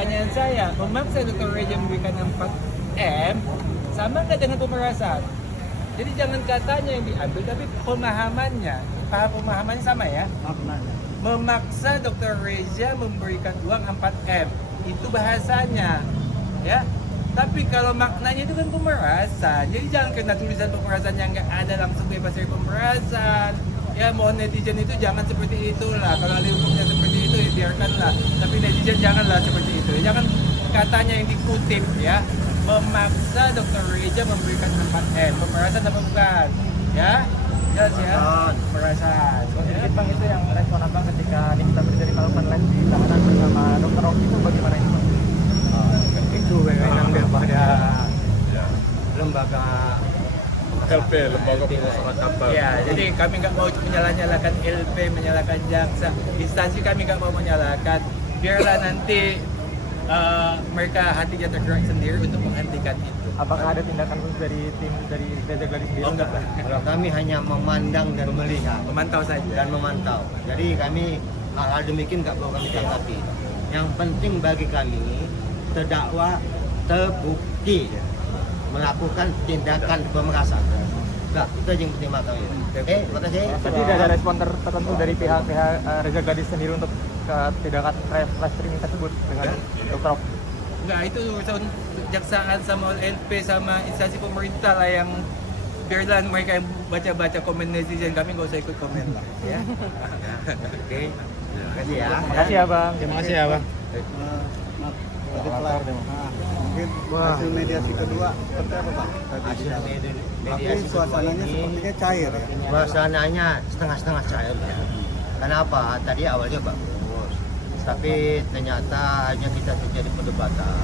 pertanyaan saya, memaksa Dr. Reja memberikan 4M sama nggak dengan pemerasan? Jadi jangan katanya yang diambil, tapi pemahamannya sama ya? Maknanya. Memaksa Dr. Reja memberikan uang 4M, itu bahasanya, ya. Tapi kalau maknanya itu kan pemerasan, jadi jangan kena tulisan pemerasan yang nggak ada langsung bebas dari pemerasan. Ya mohon netizen itu jangan seperti itulah. Kalau ada hukumnya seperti itu ya biarkanlah. Tapi netizen janganlah seperti itu. Jangan katanya yang dikutip ya. Memaksa Dr. Reja memberikan 4M. Pemerasan apa bukan? Ya? Jelas ya? Pemerasan. Sedikit Bang, itu yang respon Abang ketika Nikita Mirzani melakukan live di tahanan bersama Dr. Rocky itu bagaimana itu Bang? Itu wewenang daripada lembaga LP, lembaga pemasyarakatan. Ya, jadi kami nggak mau menyalahkan LP, menyalahkan jaksa. Instansi kami nggak mau menyalahkan. Biarlah nanti mereka hatinya tergerak sendiri untuk menghentikan itu. Apakah ada tindakan khusus dari tim dari Reza Gladys sendiri? Oh, enggak, Pak. Kalau kami hanya memandang dan melihat Memantau saja. dan memantau. Jadi kami hal-hal demikian nggak perlu kami tanggapi. Yang penting bagi kami terdakwa terbukti melakukan tindakan pemerasan. Nah, itu aja yang penting kami. Oke, makasih. Tadi tidak ada respon tertentu dari pihak Reza Gladys sendiri untuk tindakan live streaming tersebut dengan Dr. Rocky? Enggak, itu urusan kejaksaan sama LP sama instansi pemerintah lah yang biarlah mereka yang baca-baca komen netizen, kami nggak usah ikut komen lah ya. Oke. Terima kasih ya. Terima kasih ya Bang. Terima kasih ya Bang. Mungkin hasil mediasi kedua seperti apa Pak? Hasil Tapi mediasi suasananya ini sepertinya cair ya. suasananya setengah-setengah cair ya. Kenapa? Tadi awalnya bagus, tapi ternyata hanya kita terjadi perdebatan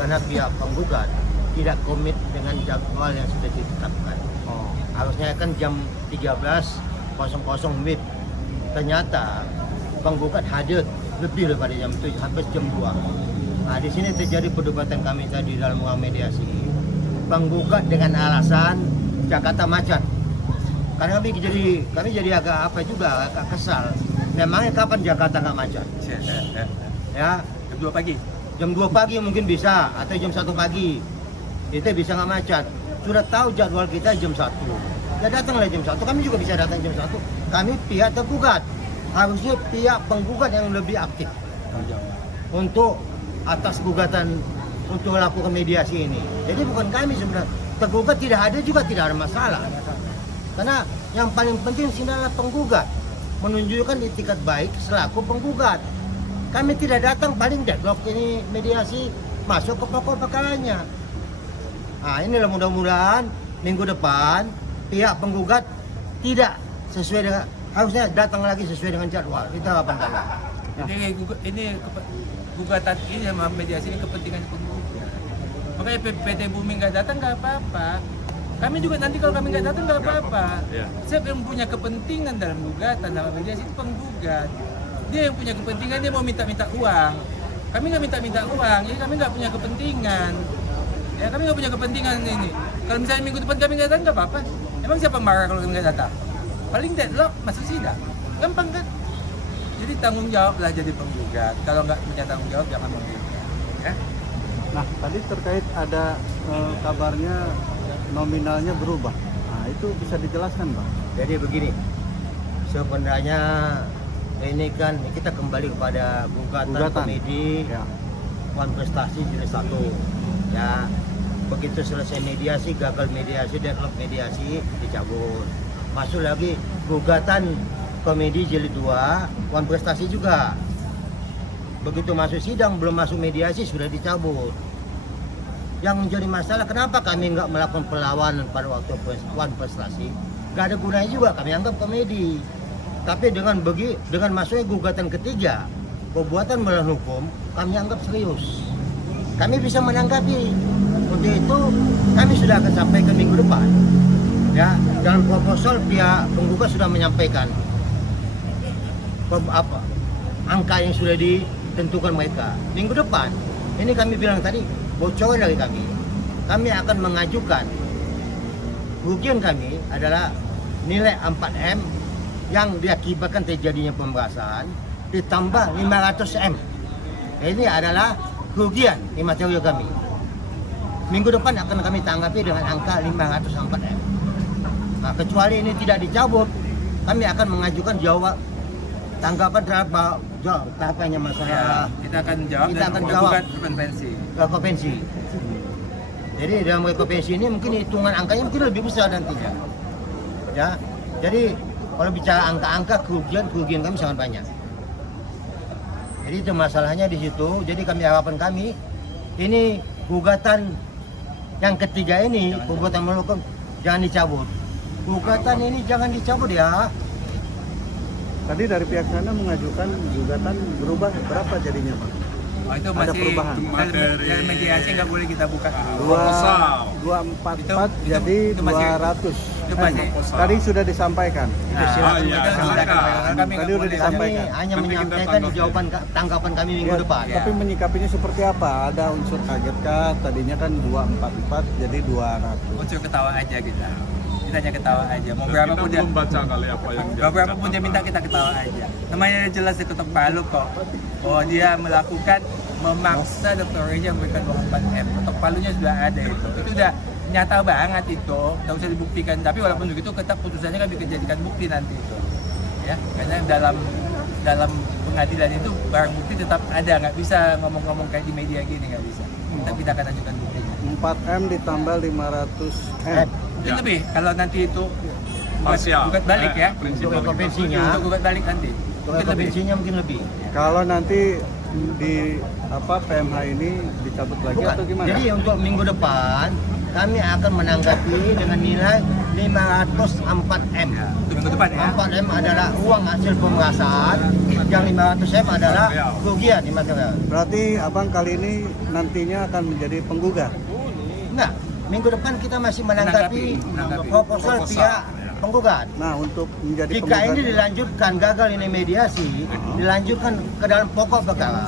karena pihak penggugat tidak komit dengan jadwal yang sudah ditetapkan. Harusnya kan jam 13.00 WIB. Ternyata penggugat hadir lebih daripada jam 7, hampir jam 2. Nah, di sini terjadi perdebatan kami tadi dalam ruang mediasi. Penggugat dengan alasan Jakarta macet. Karena kami jadi agak agak kesal. Memangnya kapan Jakarta nggak macet? Ya, Jam 2 pagi. jam 2 pagi mungkin bisa, atau jam 1 pagi. Itu bisa nggak macet. Sudah tahu jadwal kita jam 1. Ya datanglah jam 1, kami juga bisa datang jam 1. Kami pihak tergugat. Harusnya pihak penggugat yang lebih aktif untuk atas gugatan untuk melakukan mediasi ini. Jadi bukan kami sebenarnya. Tergugat tidak ada juga tidak ada masalah. Karena yang paling penting sini adalah penggugat. Menunjukkan itikat baik selaku penggugat. Kami tidak datang paling deadlock ini mediasi masuk ke pokok perkaranya. Nah inilah mudah-mudahan minggu depan pihak penggugat tidak sesuai dengan, harusnya datang lagi sesuai dengan jadwal. Itu harapan kami. Gugatan ini sama mediasi ini kepentingan penggugat. Makanya PT Bumi nggak datang nggak apa-apa. Kami juga nanti kalau kami nggak datang nggak apa-apa. Siapa yang punya kepentingan dalam gugatan sama mediasi itu penggugat. Dia yang punya kepentingan, dia mau minta uang. Kami nggak minta uang, jadi kami nggak punya kepentingan. Ya kami nggak punya kepentingan ini. Kalau misalnya minggu depan kami nggak datang nggak apa-apa. Emang siapa marah kalau kami nggak datang? Paling deadlock masuk sidang. Gampang kan? Jadi tanggung jawab lah jadi penggugat. Kalau nggak punya tanggung jawab jangan menggugat. Ya? Nah, tadi terkait ada kabarnya nominalnya berubah. Nah, itu bisa dijelaskan, Bang? Jadi begini, sebenarnya ini kan kita kembali kepada gugatan komedi Ya. Wan Prestasi Jilid 1. Ya, begitu selesai mediasi, gagal mediasi, deadlock mediasi, dicabut. Masuk lagi gugatan komedi Jilid 2, Wan Prestasi juga. Begitu masuk sidang, belum masuk mediasi, sudah dicabut. Yang menjadi masalah, kenapa kami nggak melakukan perlawanan pada waktu Wan Prestasi? Nggak ada gunanya juga, kami anggap komedi. Tapi dengan masuknya gugatan ketiga, perbuatan melawan hukum, kami anggap serius. Kami bisa menanggapi. Untuk itu, kami sudah akan sampaikan minggu depan. Ya, dan proposal pihak penggugat sudah menyampaikan angka yang sudah ditentukan mereka. Minggu depan, ini kami bilang tadi, bocoran dari kami akan mengajukan kerugian kami adalah nilai 4M yang diakibatkan terjadinya pemerasan ditambah 500M. Ini adalah kerugian di material kami. Minggu depan akan kami tanggapi dengan angka 504 M. Nah, kecuali ini tidak dicabut, kami akan mengajukan jawab tanggapan terhadap tahapannya masalah Ya, kita akan jawab Kita dan akan gugat jawab. konvensi. rekopensi. Jadi dalam rekopensi ini mungkin hitungan angkanya mungkin lebih besar nantinya. Ya, jadi kalau bicara angka-angka kerugian kami sangat banyak. Jadi itu masalahnya di situ. Jadi harapan kami ini gugatan yang ketiga ini, gugatan melakukan jangan dicabut. Gugatan ini jangan dicabut ya. Tadi dari pihak sana mengajukan gugatan berubah berapa jadinya Pak? Oh, itu Ada masih perubahan. dari mediasi nggak boleh kita buka dulu. 244 Itu- jadi itu masih- 200. itu masih- Tadi sudah disampaikan. Nah, silakan. kita Silakan. silakan. Kami Tadi nggak udah boleh. disampaikan. Kami hanya Tapi kita menyampaikan tanggapi. jawaban tanggapan kami minggu Ya, depan. Tapi menyikapinya seperti apa? Ada unsur kaget kah? Tadinya kan 244 jadi 200. Unsur ketawa aja kita. Kita hanya ketawa aja. Mau berapa Kita pun dia, belum baca kali apa yang mau berapa pun dia minta kita ketawa aja. Namanya jelas diketok palu kok. Oh, dia melakukan memaksa Dr. Reja memberikan 24 M. Ketok palunya sudah ada itu. Itu udah nyata banget itu. Nggak usah dibuktikan. Tapi walaupun begitu tetap putusannya kan bisa dijadikan bukti nanti itu. Ya, karena dalam pengadilan itu barang bukti tetap ada, nggak bisa ngomong-ngomong kayak di media gini, nggak bisa. Kita akan ajukan buktinya. 4M ditambah 500 M. Itu lebih kalau nanti itu Parsial. gugat balik ya. Untuk rekopensinya, Untuk gugat balik nanti. untuk Mungkin lebih. rekopensinya mungkin lebih. Kalau nanti di PMH ini dicabut lagi Bukan. atau gimana? Jadi untuk minggu depan kami akan menanggapi dengan nilai 504 M. Untuk minggu depan ya. 4 M adalah uang hasil pemerasan, yang 500 M adalah kerugian di material. Berarti Abang kali ini nantinya akan menjadi penggugat. Enggak, minggu depan kita masih menanggapi Menanggapi. proposal pihak penggugat. Nah, untuk menjadi Jika ini penggugat dilanjutkan, gagal ini mediasi, dilanjutkan ke dalam pokok perkara,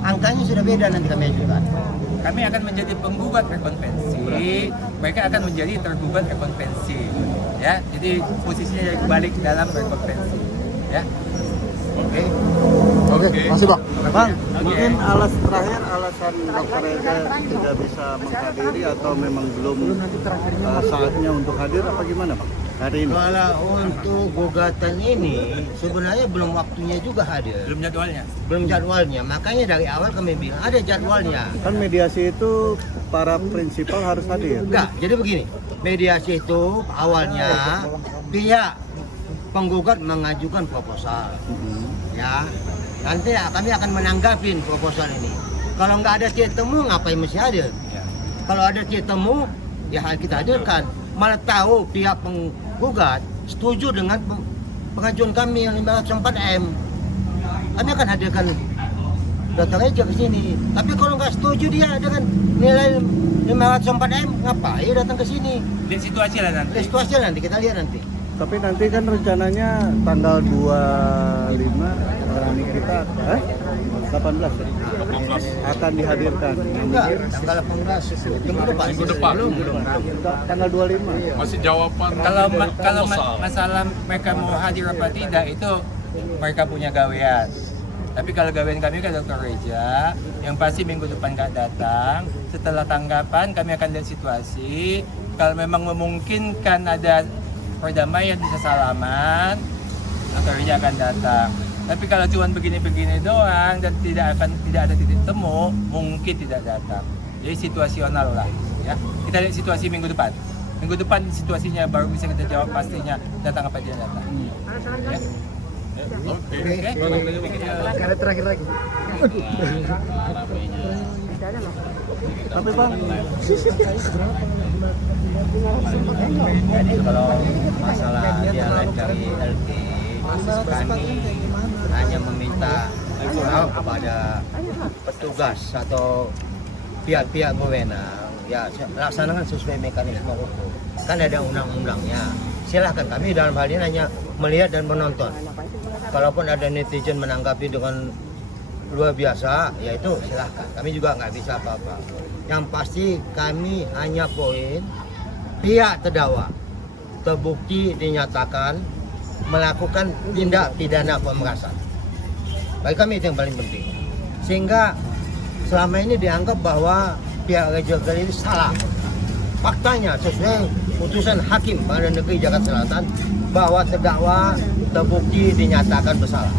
angkanya sudah beda nanti kami ajukan. Kami akan menjadi penggugat rekonvensi, mereka akan menjadi tergugat rekonvensi. Ya, jadi posisinya jadi kebalik dalam rekonvensi. Ya. Oke. Bang, mungkin alasan Dr. Reza tidak bisa menghadiri atau memang belum saatnya untuk hadir apa gimana Bang? Hari ini. Kalau untuk gugatan ini sebenarnya belum waktunya juga hadir, Belum jadwalnya. belum jadwalnya. Makanya dari awal kami bilang ada jadwalnya. Kan mediasi itu para prinsipal harus hadir. Enggak, jadi begini. Mediasi itu awalnya pihak penggugat mengajukan proposal. Ya, nanti kami akan menanggapin proposal ini. Kalau nggak ada titik temu, ngapain mesti hadir? Kalau ada titik temu, ya kita hadirkan. Malah tahu pihak penggugat setuju dengan pengajuan kami yang 504 M. Kami akan hadirkan Dr. Reja ke sini. Tapi kalau nggak setuju dia dengan nilai 504 M, ngapain datang ke sini? Lihat situasi lah nanti. Situasi nanti kita lihat nanti. Tapi nanti kan rencananya tanggal 25 kita 18 ya? Akan dihadirkan. Enggak, tanggal 18 minggu depan. Minggu depan. Tanggal 25. Masih jawaban Kalau proposal. masalah mereka mau hadir apa tidak itu mereka punya gawean. Tapi kalau gawean kami kan Dr. Reja, yang pasti minggu depan nggak datang. Setelah tanggapan kami akan lihat situasi. Kalau memang memungkinkan ada perdamaian bisa salaman, Dr. Reja akan datang. Tapi kalau cuma begini-begini doang dan tidak ada titik temu, mungkin tidak datang. Jadi situasional lah, ya. Kita lihat situasi minggu depan. Minggu depan situasinya baru bisa kita jawab pastinya datang apa tidak datang. Ya. Oke. Oke. Ada terakhir lagi. Tapi Bang, Jadi kalau masalah dia lain dari LT, kami hanya meminta maaf kepada petugas atau pihak-pihak berwenang, ya laksanakan sesuai mekanisme hukum. Kan ada undang-undangnya. Silahkan, kami dalam hal ini hanya melihat dan menonton. Kalaupun ada netizen menanggapi dengan luar biasa, ya itu silahkan. Kami juga nggak bisa apa-apa. Yang pasti kami hanya poin pihak terdakwa terbukti dinyatakan melakukan tindak pidana pemerasan. Bagi kami itu yang paling penting. Sehingga selama ini dianggap bahwa pihak Raja Gali ini salah. Faktanya sesuai putusan Hakim Pengadilan Negeri Jakarta Selatan bahwa terdakwa terbukti dinyatakan bersalah.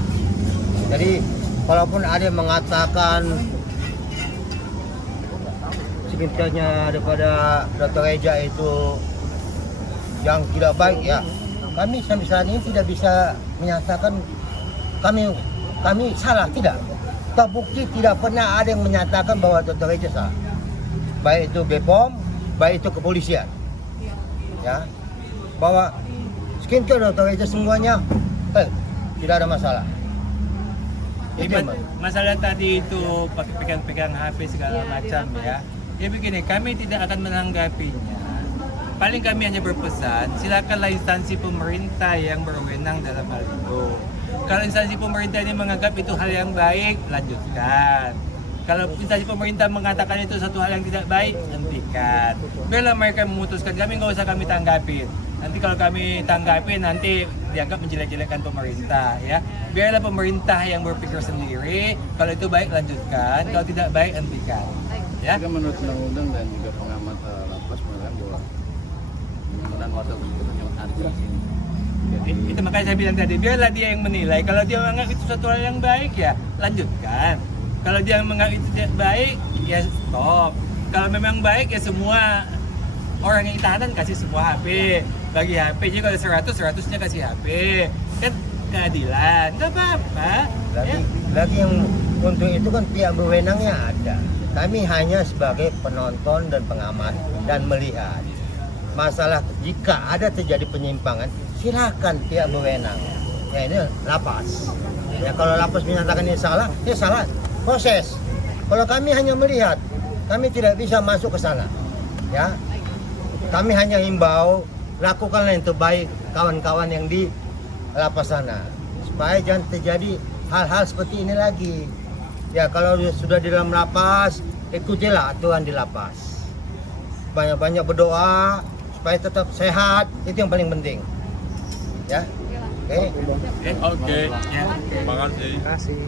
Jadi walaupun ada yang mengatakan sekitarnya daripada Dr. Reja itu yang tidak baik, ya kami sampai saat ini tidak bisa menyatakan kami salah, tidak. Terbukti tidak pernah ada yang menyatakan bahwa Dr. Reja salah. Baik itu BPOM, baik itu kepolisian. Ya. Bahwa skincare Dr. Reja semuanya tidak ada masalah. Jadi masalah tadi itu pakai pegang-pegang HP segala macam ya. Ya begini, kami tidak akan menanggapinya. Paling kami hanya berpesan, silakanlah instansi pemerintah yang berwenang dalam hal itu. Kalau instansi pemerintah ini menganggap itu hal yang baik, lanjutkan. Kalau instansi pemerintah mengatakan itu satu hal yang tidak baik, hentikan. Biarlah mereka memutuskan, kami nggak usah kami tanggapin. Nanti kalau kami tanggapi nanti dianggap menjelek-jelekan pemerintah ya. Biarlah pemerintah yang berpikir sendiri. Kalau itu baik lanjutkan, kalau tidak baik hentikan. Ya. Jika menurut undang-undang dan juga pengamat lapas mengatakan bahwa penggunaan hotel tersebut yang ada di sini. Itu makanya saya bilang tadi, biarlah dia yang menilai. Kalau dia menganggap itu suatu hal yang baik ya lanjutkan. Kalau dia menganggap itu tidak baik ya stop. Kalau memang baik ya semua orang yang tahanan kasih semua HP. Bagi HP juga kalau 100-100-nya kasih HP. Kan keadilan, nggak apa-apa. Lagi yang untuk itu kan pihak berwenangnya ada. Kami hanya sebagai penonton dan pengamat dan melihat. Masalah jika ada terjadi penyimpangan, silakan pihak berwenang. Ya ini lapas. Ya kalau lapas menyatakan ini salah, ya salah. Proses. Kalau kami hanya melihat, kami tidak bisa masuk ke sana. Ya, kami hanya himbau lakukanlah yang terbaik kawan-kawan yang di lapas sana supaya jangan terjadi hal-hal seperti ini lagi. Ya kalau sudah di dalam lapas, ikutilah aturan di lapas. Banyak-banyak berdoa supaya tetap sehat, itu yang paling penting. Ya, oke. Oke. Ya. Terima kasih. Terima kasih.